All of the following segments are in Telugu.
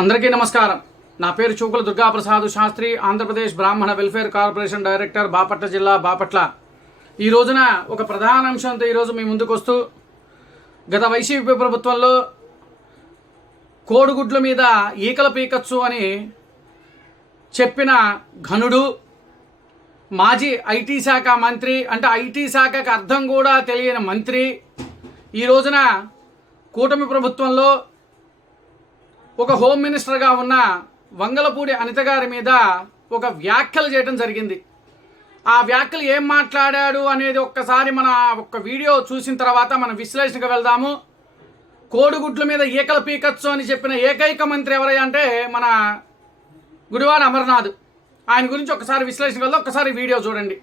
అందరికీ నమస్కారం. నా పేరు చూకుల దుర్గాప్రసాద్ శాస్త్రి, ఆంధ్రప్రదేశ్ బ్రాహ్మణ వెల్ఫేర్ కార్పొరేషన్ డైరెక్టర్, బాపట్ల జిల్లా, బాపట్ల. ఈ రోజున ఒక ప్రధాన అంశంతో ఈరోజు మీ ముందుకు వస్తూ, గత వైసీపీ ప్రభుత్వంలో కోడిగుడ్ల మీద ఈకల పీకచ్చు అని చెప్పిన ఘనుడు, మాజీ ఐటీ శాఖ మంత్రి, అంటే ఐటీ శాఖకు అర్థం కూడా తెలియని మంత్రి, ఈ రోజున కూటమి ప్రభుత్వంలో ఒక హోమ్ మినిస్టర్గా ఉన్న వంగలపూడి అనిత గారి మీద ఒక వ్యాఖ్యలు చేయడం జరిగింది. ఆ వ్యాఖ్యలు ఏం మాట్లాడాడు అనేది ఒక్కసారి మన ఒక వీడియో చూసిన తర్వాత మనం విశ్లేషణకు వెళ్దాము. కోడిగుడ్ల మీద ఈకలు పీకచ్చు అని చెప్పిన ఏకైక మంత్రి ఎవరయ్యా అంటే మన గుడివాడ అమర్నాథ్. ఆయన గురించి ఒకసారి విశ్లేషణకు వెళ్దాం. ఒక్కసారి వీడియో చూడండి.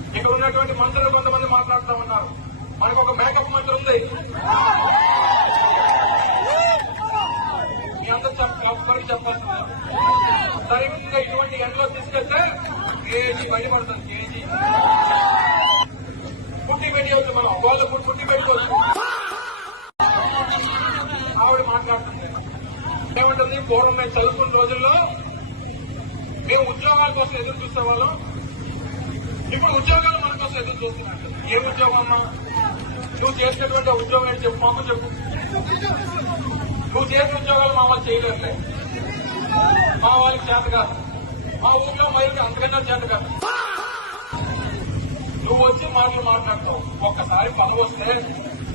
ఇక్కడ ఉన్నటువంటి మంత్రులు కొంతమంది మాట్లాడుతూ ఉన్నారు. మనకు ఒక మేకప్ మంత్రి ఉంది. మీ అందరూ చెప్పాల్సింది సరిగ్గా ఇటువంటి ఎండలో తీసుకెళ్తే కేజీ బయట పడుతుంది. కేజీ పుట్టి పెట్టవచ్చు, మనం వాళ్ళు పుట్టి పెట్టుకోవచ్చు. ఆవిడ మాట్లాడుతుంది ఏమంటుంది, పూర్వం మేము చదువుకున్న రోజుల్లో మేము ఉద్యోగాల కోసం ఎదురు చూసేవాళ్ళం, ఇప్పుడు ఉద్యోగాలు మన కోసం ఎదురు చూస్తున్నారు. ఏ ఉద్యోగం అమ్మా? నువ్వు చేసినటువంటి ఉద్యోగం ఏంటి చెప్పు, మాకు చెప్పు. నువ్వు చేసిన ఉద్యోగాలు మా వాళ్ళు చేయలేరులే, మా వాళ్ళకి చేత కాదు, మా ఊళ్ళో మళ్ళీ అంతకన్నా చేత కాదు. నువ్వు వచ్చి మాటలు మాట్లాడతావు. ఒక్కసారి పని వస్తే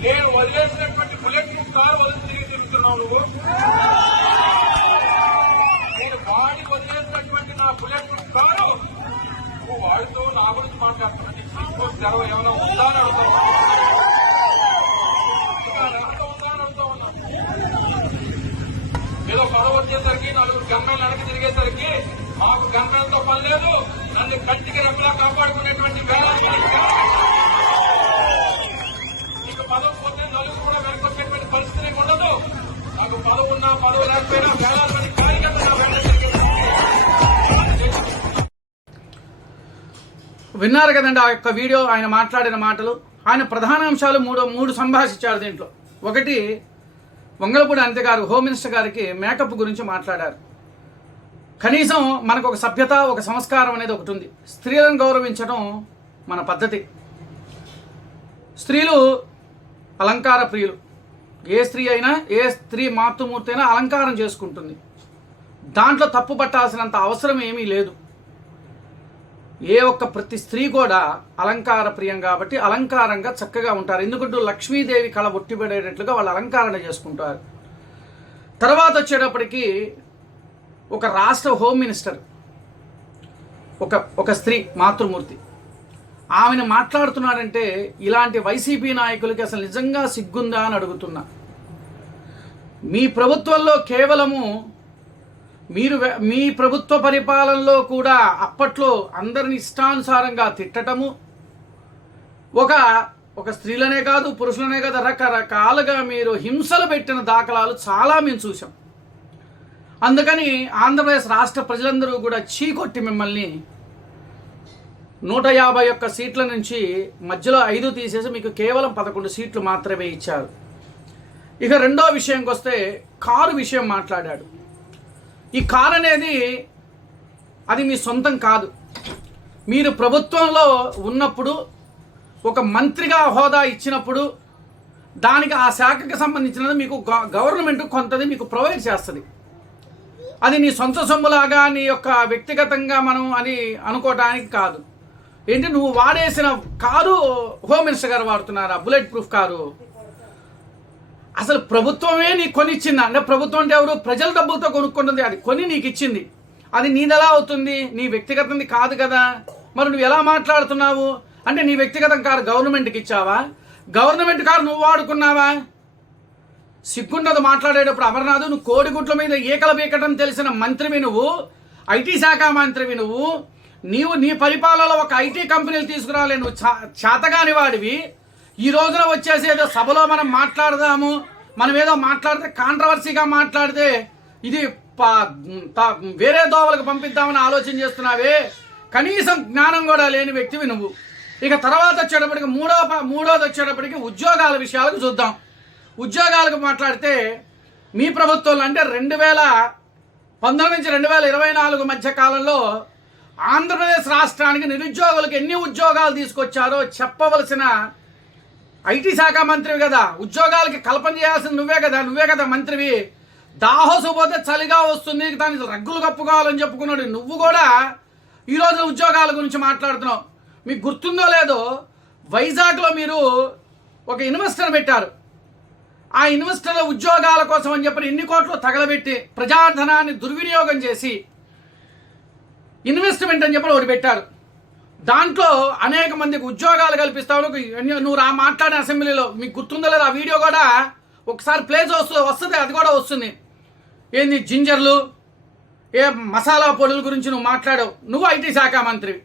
నేను వదిలేసినటువంటి బుల్లెట్ ప్రూఫ్ కారు వదిలి తిరిగి తిరుగుతున్నావు నువ్వు. నేను వాడి వదిలేసినటువంటి నా బుల్లెట్ ప్రూఫ్ కారు నువ్వు వాడితో నా గురించి మాట్లాడుతున్నా. నీకు తెరవ ఏమైనా ఉందా అని అడుగుతావు. ఏదో గొడవ వచ్చేసరికి నలుగురు గమ్మెలు వెనక్కి తిరిగేసరికి మాకు గమ్మెలతో పని లేదు, నన్ను కంటికి రెప్పలా కాపాడుకునేటువంటి నీకు పదవి పోతే నలుగురు కూడా వెనక్కి వచ్చేటువంటి పరిస్థితి ఉండదు. నాకు పదవి ఉన్నా పదవి లేకపోయినా వేలాది మంది కార్యకర్తలు విన్నారు కదండి ఆ యొక్క వీడియో, ఆయన మాట్లాడిన మాటలు. ఆయన ప్రధాన అంశాలు మూడు సంభాషించారు దీంట్లో. ఒకటి, వంగలపూడి అనిత గారు హోమ్ మినిస్టర్ గారికి మేకప్ గురించి మాట్లాడారు. కనీసం మనకు ఒక సభ్యత, ఒక సంస్కారం అనేది ఒకటి ఉంది. స్త్రీలను గౌరవించడం మన పద్ధతి. స్త్రీలు అలంకార ప్రియులు. ఏ స్త్రీ అయినా, ఏ స్త్రీ మాతృమూర్తి అయినా అలంకారం చేసుకుంటుంది. దాంట్లో తప్పు పట్టాల్సినంత అవసరం ఏమీ లేదు. ప్రతి స్త్రీ కూడా అలంకార ప్రియం కాబట్టి అలంకారంగా చక్కగా ఉంటారు. ఎందుకంటే లక్ష్మీదేవి కళ ఒట్టిపడేటట్లుగా వాళ్ళు అలంకరణ చేసుకుంటారు. తర్వాత వచ్చేటప్పటికి ఒక రాష్ట్ర హోమ్ మినిస్టర్, ఒక స్త్రీ మాతృమూర్తి, ఆమెను మాట్లాడుతున్నారంటే ఇలాంటి వైసీపీ నాయకులకి అసలు నిజంగా సిగ్గుందా అని అడుగుతున్నా. మీ ప్రభుత్వంలో కేవలము మీ ప్రభుత్వ పరిపాలనలో కూడా అప్పట్లో అందరిని ఇష్టానుసారంగా తిట్టటము, ఒక స్త్రీలనే కాదు పురుషులనే కాదు రకరకాలుగా మీరు హింసలు పెట్టిన దాఖలాలు చాలా మేము చూసాం. అందుకని ఆంధ్రప్రదేశ్ రాష్ట్ర ప్రజలందరూ కూడా చీకొట్టి మిమ్మల్ని 151 సీట్ల నుంచి మధ్యలో 5 తీసేసి మీకు కేవలం 11 సీట్లు మాత్రమే ఇచ్చారు. ఇక రెండో విషయంకి వస్తే కారు విషయం మాట్లాడాడు. ఈ కారు అనేది అది మీ సొంతం కాదు. మీరు ప్రభుత్వంలో ఉన్నప్పుడు ఒక మంత్రిగా హోదా ఇచ్చినప్పుడు దానికి ఆ శాఖకి సంబంధించినది మీకు గవర్నమెంట్ కొంతది మీకు ప్రొవైడ్ చేస్తుంది. అది నీ సొంత సొమ్ములాగా నీ యొక్క వ్యక్తిగతంగా మనం అని అనుకోవడానికి కాదు. ఏంటి, నువ్వు వాడేసిన కారు హోమ్ మినిస్టర్ గారు వాడుతున్నారా బుల్లెట్ ప్రూఫ్ కారు? అసలు ప్రభుత్వమే నీకు కొనిచ్చింది. అంటే ప్రభుత్వం అంటే ఎవరు? ప్రజల డబ్బులతో కొనుక్కుంటుంది. అది కొని నీకు ఇచ్చింది. అది నీదెలా అవుతుంది? నీ వ్యక్తిగతంది కాదు కదా. మరి నువ్వు ఎలా మాట్లాడుతున్నావు? అంటే నీ వ్యక్తిగతం కారు గవర్నమెంట్కి ఇచ్చావా? గవర్నమెంట్ కారు నువ్వు వాడుకున్నావా? సిగ్గుండదు మాట్లాడేటప్పుడు. అమర్నాథ్, నువ్వు కోడిగుడ్ల మీద ఈకల పీకటం తెలిసిన మంత్రివి నువ్వు, ఐటీ శాఖ మంత్రివి నువ్వు. నీ పరిపాలనలో ఒక ఐటీ కంపెనీలు తీసుకురాలే నువ్వు చేతగాని వాడివి. ఈ రోజున వచ్చేసి ఏదో సభలో మనం మాట్లాడదాము, మనం ఏదో మాట్లాడితే కాంట్రవర్సీగా మాట్లాడితే ఇది వేరే దోవలకు పంపిద్దామని ఆలోచన చేస్తున్నావే. కనీసం జ్ఞానం కూడా లేని వ్యక్తివి నువ్వు. ఇక తర్వాత వచ్చేటప్పటికి మూడోది వచ్చేటప్పటికి ఉద్యోగాల విషయాలకు చూద్దాం. ఉద్యోగాలకు మాట్లాడితే మీ ప్రభుత్వంలో అంటే 2019 నుంచి 2024 మధ్య కాలంలో ఆంధ్రప్రదేశ్ రాష్ట్రానికి నిరుద్యోగులకు ఎన్ని ఉద్యోగాలు తీసుకొచ్చారో చెప్పవలసిన ఐటీ శాఖ మంత్రివి కదా, ఉద్యోగాలకి కల్పన చేయాల్సింది నువ్వే కదా మంత్రివి. దాహోసు పోతే చలిగా వస్తుంది, దానికి రగ్గులు కప్పుకోవాలని చెప్పుకున్నాడు. నువ్వు కూడా ఈరోజు ఉద్యోగాల గురించి మాట్లాడుతున్నావు. మీకు గుర్తుందో లేదో, వైజాగ్లో మీరు ఒక ఇన్వెస్టర్ పెట్టారు. ఆ ఇన్వెస్టర్ల ఉద్యోగాల కోసం అని చెప్పి ఎన్ని కోట్లు తగలబెట్టి ప్రజాధనాన్ని దుర్వినియోగం చేసి ఇన్వెస్ట్మెంట్ అని చెప్పి ఒకటి పెట్టారు. దాంట్లో అనేక మందికి ఉద్యోగాలు కల్పిస్తావు. నువ్వు మాట్లాడిన అసెంబ్లీలో మీకు గుర్తుందో లేదు, ఆ వీడియో కూడా ఒకసారి ప్లే వస్తుంది, అది కూడా వస్తుంది. ఏంది జింజర్లు, ఏ మసాలా పొడుల గురించి నువ్వు మాట్లాడావు. నువ్వు ఐటీ శాఖ మంత్రివి.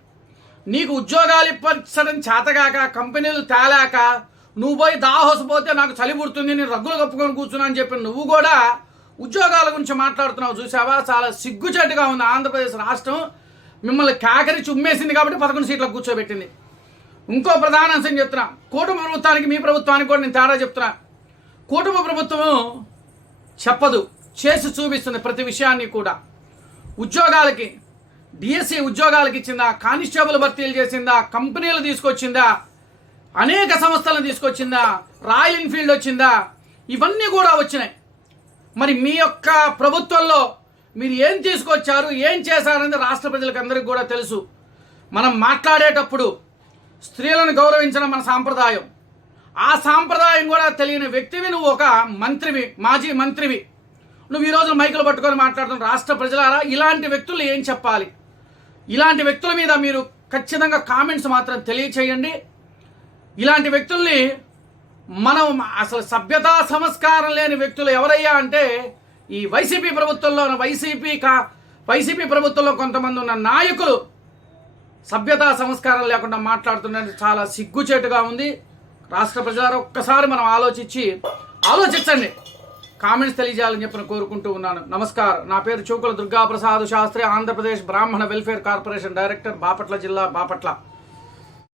నీకు ఉద్యోగాలు ఇప్పించడం చేతగాక, కంపెనీలు తేలాక నువ్వు పోయి దాహోసు పోతే నాకు చలి పుడుతుంది, నేను రగ్గులు కప్పుకొని కూర్చున్నా అని చెప్పి నువ్వు కూడా ఉద్యోగాల గురించి మాట్లాడుతున్నావు. చూసావా, చాలా సిగ్గుచేటుగా ఉంది. ఆంధ్రప్రదేశ్ రాష్ట్రం మిమ్మల్ని కాకరించి ఉమ్మేసింది కాబట్టి 11 సీట్లకు కూర్చోబెట్టింది. ఇంకో ప్రధాన అంశం చెప్తున్నా, కూటమి ప్రభుత్వానికి మీ ప్రభుత్వానికి కూడా నేను తేడా చెప్తున్నా. కూటమి ప్రభుత్వం చెప్పదు, చేసి చూపిస్తుంది ప్రతి విషయాన్ని కూడా. ఉద్యోగాలకి డిఎస్సి ఉద్యోగాలకి ఇచ్చిందా, కానిస్టేబుల్ భర్తీలు చేసిందా, కంపెనీలు తీసుకొచ్చిందా, అనేక సంస్థలను తీసుకొచ్చిందా, రాయల్ ఎన్ఫీల్డ్ వచ్చిందా, ఇవన్నీ కూడా వచ్చినాయి. మరి మీ యొక్క ప్రభుత్వంలో మీరు ఏం తీసుకొచ్చారు, ఏం చేశారనేది రాష్ట్ర ప్రజలకు అందరికీ కూడా తెలుసు. మనం మాట్లాడేటప్పుడు స్త్రీలను గౌరవించడం మన సాంప్రదాయం. ఆ సాంప్రదాయం కూడా తెలియని వ్యక్తివి నువ్వు, ఒక మంత్రివి, మాజీ మంత్రివి. నువ్వు ఈరోజు మైకులు పట్టుకొని మాట్లాడుతున్న రాష్ట్ర ప్రజలారా, ఇలాంటి వ్యక్తులు ఏం చెప్పాలి? ఇలాంటి వ్యక్తుల మీద మీరు ఖచ్చితంగా కామెంట్స్ మాత్రం తెలియచేయండి. ఇలాంటి వ్యక్తుల్ని మనం అసలు సభ్యతా సంస్కారం లేని వ్యక్తులు ఎవరయ్యా అంటే ఈ వైసీపీ ప్రభుత్వంలో వైసీపీ ప్రభుత్వంలో కొంతమంది ఉన్న నాయకులు సభ్యతా సంస్కారం లేకుండా మాట్లాడుతున్నది చాలా సిగ్గుచేటుగా ఉంది. రాష్ట్ర ప్రజలారా ఒక్కసారి మనం ఆలోచించండి, కామెంట్స్ తెలియజేయాలని చెప్పి కోరుకుంటూ ఉన్నాను. నమస్కారం. నా పేరు చూకుల దుర్గాప్రసాద్ శాస్త్రి, ఆంధ్రప్రదేశ్ బ్రాహ్మణ వెల్ఫేర్ కార్పొరేషన్ డైరెక్టర్, బాపట్ల జిల్లా, బాపట్ల.